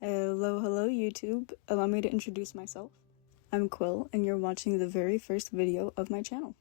Hello YouTube. Allow me to introduce myself. I'm Quill, and you're watching the very first video of my channel.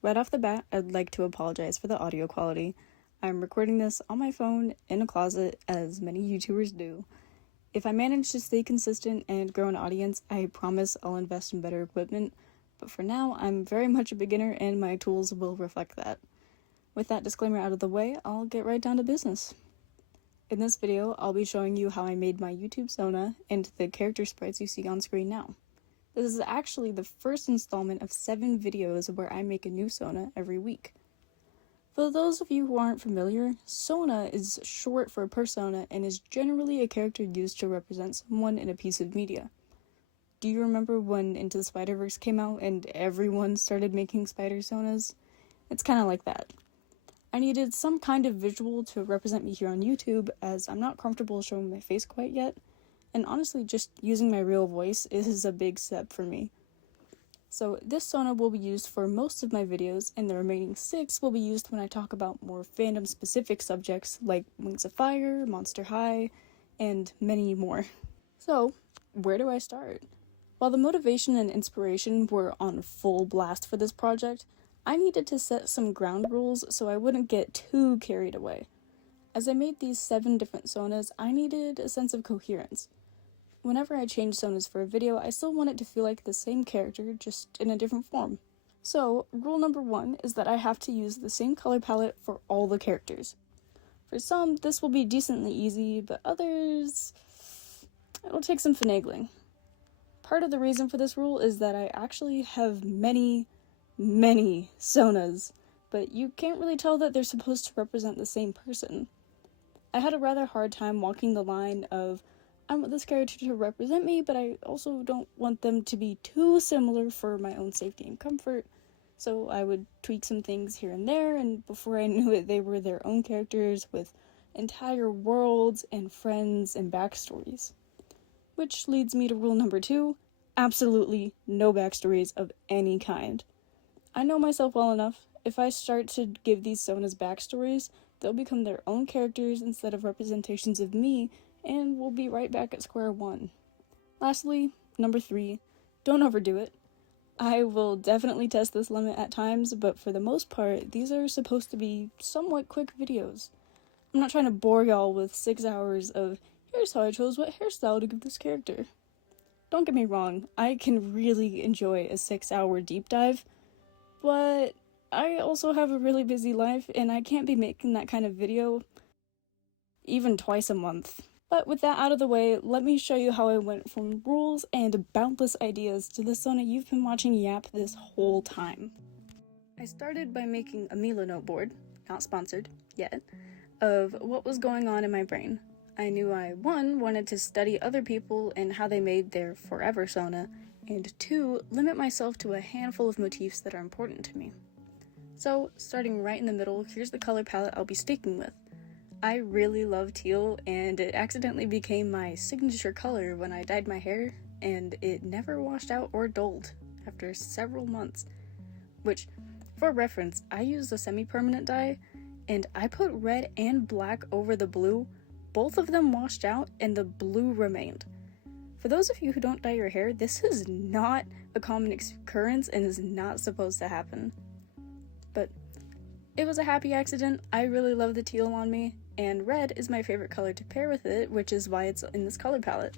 Right off the bat, I'd like to apologize for the audio quality. I'm recording this on my phone in a closet, as many YouTubers do. If I manage to stay consistent and grow an audience, I promise I'll invest in better equipment, but for now, I'm very much a beginner and my tools will reflect that. With that disclaimer out of the way, I'll get right down to business. In this video, I'll be showing you how I made my YouTube Sona and the character sprites you see on screen now. This is actually the first installment of 7 videos where I make a new Sona every week. For those of you who aren't familiar, Sona is short for persona and is generally a character used to represent someone in a piece of media. Do you remember when Into the Spider-Verse came out and everyone started making spider Sonas? It's kind of like that. I needed some kind of visual to represent me here on YouTube, as I'm not comfortable showing my face quite yet, and honestly just using my real voice is a big step for me. So this Sona will be used for most of my videos, and the remaining 6 will be used when I talk about more fandom-specific subjects like Wings of Fire, Monster High, and many more. So, where do I start? While the motivation and inspiration were on full blast for this project, I needed to set some ground rules so I wouldn't get too carried away. As I made these 7 different Sonas, I needed a sense of coherence. Whenever I changed Sonas for a video, I still want it to feel like the same character, just in a different form. So, rule number 1 is that I have to use the same color palette for all the characters. For some, this will be decently easy, but others, it'll take some finagling. Part of the reason for this rule is that I actually have many Sonas, but you can't really tell that they're supposed to represent the same person. I had a rather hard time walking the line of, I want this character to represent me, but I also don't want them to be too similar for my own safety and comfort, so I would tweak some things here and there, and before I knew it, they were their own characters with entire worlds and friends and backstories. Which leads me to rule number 2, absolutely no backstories of any kind. I know myself well enough. If I start to give these Sonas backstories, they'll become their own characters instead of representations of me, and we'll be right back at square one. Lastly, number 3, don't overdo it. I will definitely test this limit at times, but for the most part, these are supposed to be somewhat quick videos. I'm not trying to bore y'all with 6 hours of, here's how I chose what hairstyle to give this character. Don't get me wrong, I can really enjoy a 6-hour deep dive, but I also have a really busy life, and I can't be making that kind of video even twice a month. But with that out of the way, let me show you how I went from rules and boundless ideas to the Sona you've been watching yap this whole time. I started by making a Mila note board, not sponsored yet, of what was going on in my brain. I knew I, 1, wanted to study other people and how they made their forever Sona, and 2, limit myself to a handful of motifs that are important to me. So, starting right in the middle, here's the color palette I'll be sticking with. I really love teal, and it accidentally became my signature color when I dyed my hair, and it never washed out or dulled after several months. Which, for reference, I used a semi-permanent dye, and I put red and black over the blue. Both of them washed out, and the blue remained. For those of you who don't dye your hair, this is not a common occurrence and is not supposed to happen. But it was a happy accident. I really love the teal on me, and red is my favorite color to pair with it, which is why it's in this color palette.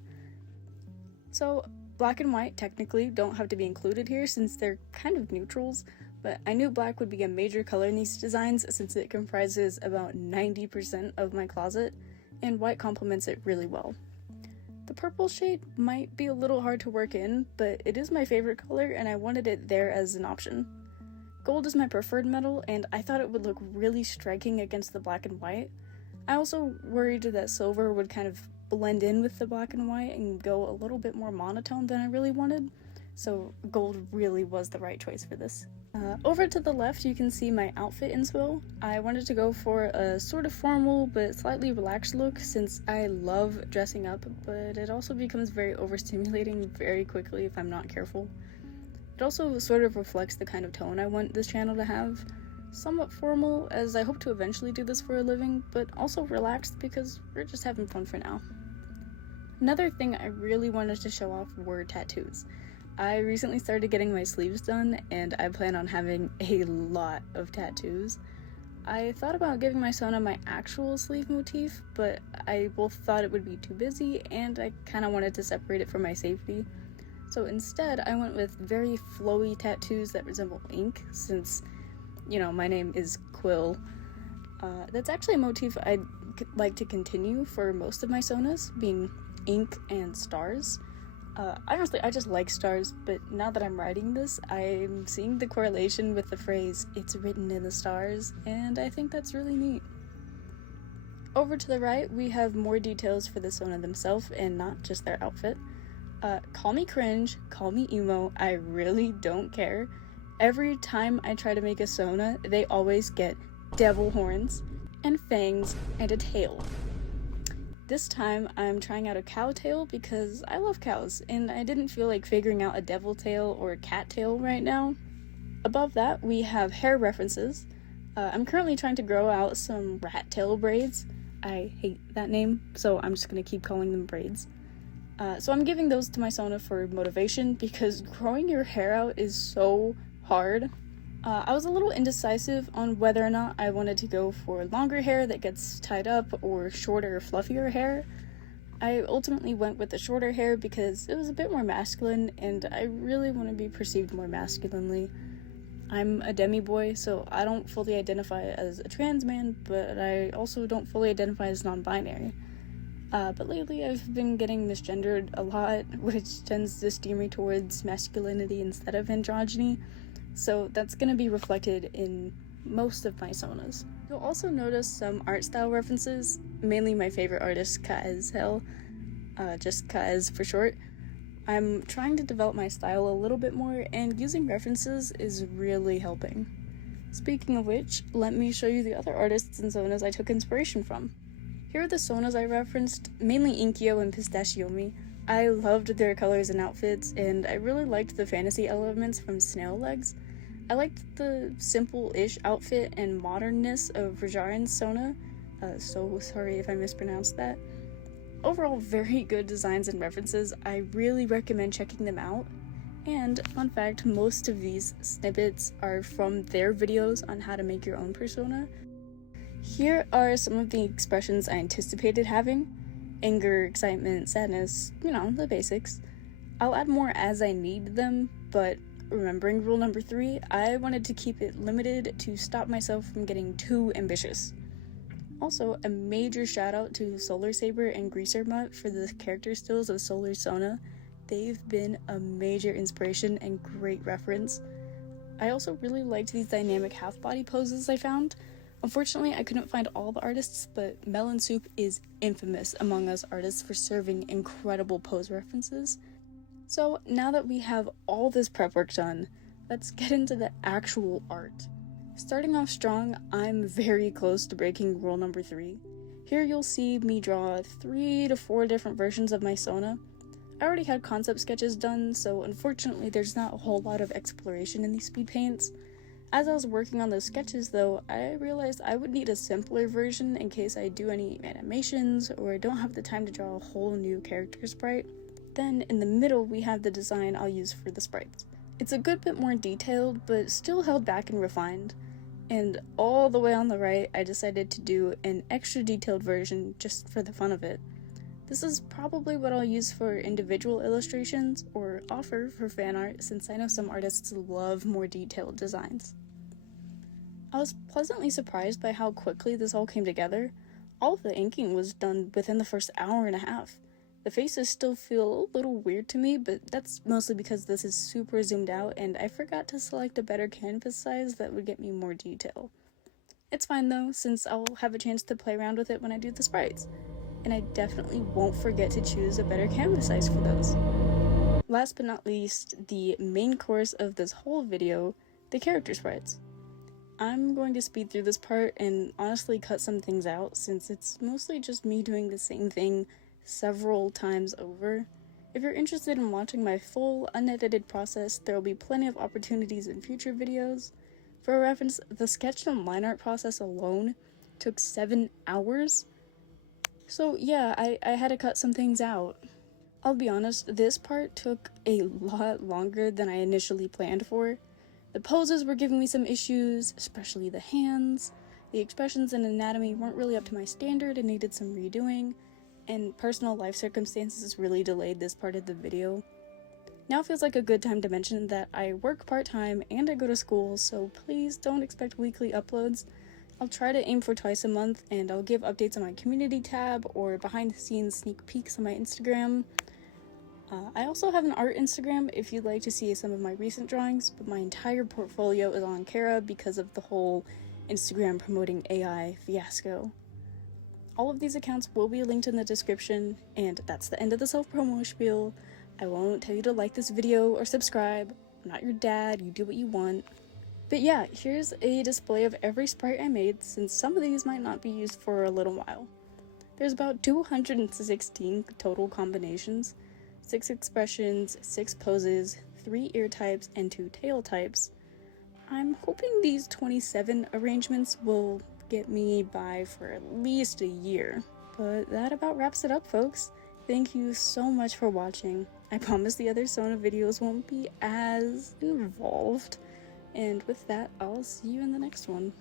So, black and white technically don't have to be included here since they're kind of neutrals, but I knew black would be a major color in these designs since it comprises about 90% of my closet, and white complements it really well. The purple shade might be a little hard to work in, but it is my favorite color and I wanted it there as an option. Gold is my preferred metal, and I thought it would look really striking against the black and white. I also worried that silver would kind of blend in with the black and white and go a little bit more monotone than I really wanted, so gold really was the right choice for this. Over to the left, you can see my outfit inspo. I wanted to go for a sort of formal but slightly relaxed look since I love dressing up, but it also becomes very overstimulating very quickly if I'm not careful. It also sort of reflects the kind of tone I want this channel to have. Somewhat formal, as I hope to eventually do this for a living, but also relaxed because we're just having fun for now. Another thing I really wanted to show off were tattoos. I recently started getting my sleeves done, and I plan on having a lot of tattoos. I thought about giving my Sona my actual sleeve motif, but I both thought it would be too busy, and I kind of wanted to separate it for my safety. So instead, I went with very flowy tattoos that resemble ink, since, my name is Quill. That's actually a motif I'd like to continue for most of my Sonas, being ink and stars. Honestly, I just like stars, but now that I'm writing this, I'm seeing the correlation with the phrase, "it's written in the stars," and I think that's really neat. Over to the right, we have more details for the Sona themselves, and not just their outfit. Call me cringe, call me emo, I really don't care. Every time I try to make a Sona, they always get devil horns, and fangs, and a tail. This time, I'm trying out a cow tail because I love cows, and I didn't feel like figuring out a devil tail or a cat tail right now. Above that, we have hair references. I'm currently trying to grow out some rat tail braids. I hate that name, so I'm just gonna keep calling them braids. So I'm giving those to my Sona for motivation because growing your hair out is so hard. I was a little indecisive on whether or not I wanted to go for longer hair that gets tied up or shorter, fluffier hair. I ultimately went with the shorter hair because it was a bit more masculine, and I really want to be perceived more masculinely. I'm a demi-boy, so I don't fully identify as a trans man, but I also don't fully identify as non-binary. But lately I've been getting misgendered a lot, which tends to steer me towards masculinity instead of androgyny. So that's going to be reflected in most of my Sonas. You'll also notice some art style references, mainly my favorite artist, Kaez, just Kaez for short. I'm trying to develop my style a little bit more, and using references is really helping. Speaking of which, let me show you the other artists and Sonas I took inspiration from. Here are the Sonas I referenced, mainly Inkyo and Pistachiomi. I loved their colors and outfits, and I really liked the fantasy elements from Snail Legs. I liked the simple-ish outfit and modernness of Rajaran's Sona. So sorry if I mispronounced that. Overall, very good designs and references. I really recommend checking them out. And, fun fact, most of these snippets are from their videos on how to make your own persona. Here are some of the expressions I anticipated having. Anger, excitement, sadness, the basics. I'll add more as I need them, but remembering rule number 3, I wanted to keep it limited to stop myself from getting too ambitious. Also, a major shout out to Solar Saber and Greaser Mutt for the character stills of Solar Sona. They've been a major inspiration and great reference. I also really liked these dynamic half-body poses I found. Unfortunately, I couldn't find all the artists, but Melon Soup is infamous among us artists for serving incredible pose references. So now that we have all this prep work done, let's get into the actual art. Starting off strong, I'm very close to breaking rule number 3. Here you'll see me draw 3 to 4 different versions of my Sona. I already had concept sketches done, so unfortunately there's not a whole lot of exploration in these speed paints. As I was working on those sketches though, I realized I would need a simpler version in case I do any animations or don't have the time to draw a whole new character sprite. Then in the middle we have the design I'll use for the sprites. It's a good bit more detailed, but still held back and refined. And all the way on the right, I decided to do an extra detailed version just for the fun of it. This is probably what I'll use for individual illustrations or offer for fan art, since I know some artists love more detailed designs. I was pleasantly surprised by how quickly this all came together. All of the inking was done within the first hour and a half. The faces still feel a little weird to me, but that's mostly because this is super zoomed out and I forgot to select a better canvas size that would get me more detail. It's fine though, since I'll have a chance to play around with it when I do the sprites. And I definitely won't forget to choose a better canvas size for those. Last but not least, the main course of this whole video, the character sprites. I'm going to speed through this part and honestly cut some things out, since it's mostly just me doing the same thing several times over. If you're interested in watching my full unedited process, there will be plenty of opportunities in future videos. For reference, the sketch and line art process alone took 7 hours. So yeah, I had to cut some things out. I'll be honest, this part took a lot longer than I initially planned for. The poses were giving me some issues, especially the hands. The expressions and anatomy weren't really up to my standard and needed some redoing, and personal life circumstances really delayed this part of the video. Now feels like a good time to mention that I work part-time and I go to school, so please don't expect weekly uploads. I'll try to aim for twice a month, and I'll give updates on my community tab or behind-the-scenes sneak peeks on my Instagram. I also have an art Instagram if you'd like to see some of my recent drawings, but my entire portfolio is on Cara because of the whole Instagram promoting AI fiasco. All of these accounts will be linked in the description, and that's the end of the self-promo spiel. I won't tell you to like this video or subscribe. I'm not your dad, you do what you want. But yeah, here's a display of every sprite I made, since some of these might not be used for a little while. There's about 216 total combinations, 6 expressions, 6 poses, 3 ear types, and 2 tail types. I'm hoping these 27 arrangements will get me by for at least a year. But that about wraps it up, folks. Thank you so much for watching. I promise the other Sona videos won't be as involved. And with that, I'll see you in the next one.